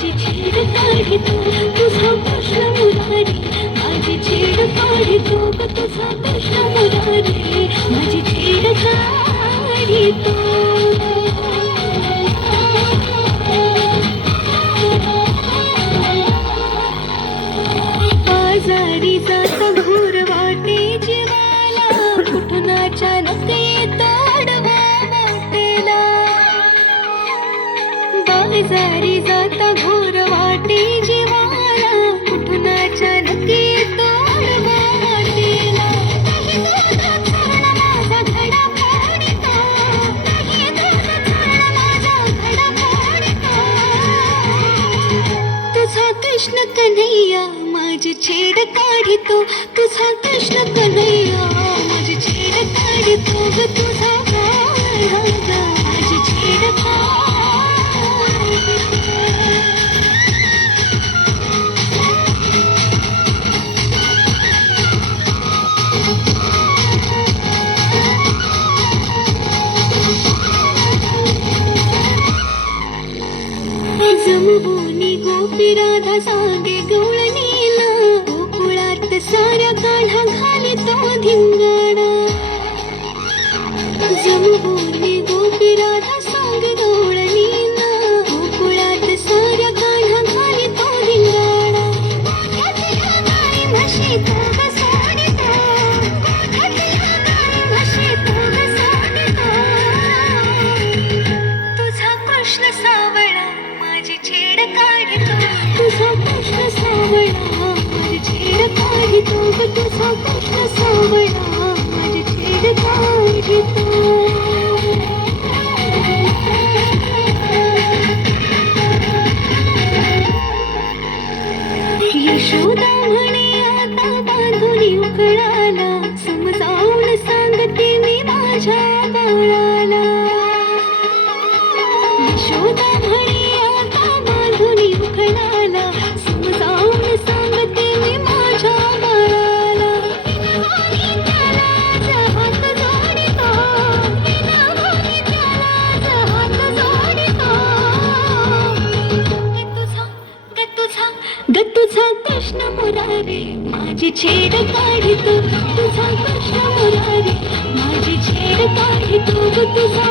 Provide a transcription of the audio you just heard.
माझी छेड काढितो तुझा कृष्ण मुरारी, माझी छेड काढितो ग तुझा कृष्ण मुरारी, माझी छेड काढितो. बाजारी जाता घोर वाटे जीवाला, कुठून अचानक येतो आडवा वाटेला. बाजारी जाता घोर वाटे जीवाला, कुठून अचानक येतो आडवा वाटेला. माझा घडा फोडितो, माझा घडा फोडितो. तुझा कृष्ण कन्हैया माझी छेड काढितो, तुझा कृष्ण कन्हैया माझी छेड काढितो ग तुझा राधा, माझी छेड काढितो. जमबोनी गोपी राधा सांगे गवळणीला, गोकुळात साऱ्या काढा घालितो धिंगाणा. जमबोनी गोपी राधा सांगे गवळणीला, गोकुळात साऱ्या काढा घालितो धिंगाणा. गोठ्यातल्या गाई म्हशी तो ग सोडितो, गोठ्यातल्या गाई म्हशी तो ग सोडितो. तुझा कृष्ण सावळा माझी छेड काढितो, तुझा कृष्ण सावळा माझी छेड काढितो ग तुझा कृष्ण सावळा माझी छेड काढितो. यशोदा म्हणे आता बांधुनी उकळाला, समजावून सांगते मी माझ्या बाळाला. यशोदा म्हणे आता बांधुनी उकळाला, समजावून सांगते मी माझ्या बाळाला. विनवानी त्याला हात जोडितो, विनवानी त्याला हात जोडितो. ग तुझा कृष्ण मुरारी माझी छेड काढितो, तुझा कृष्ण मुरारी माझी छेड काढितो ग तुझा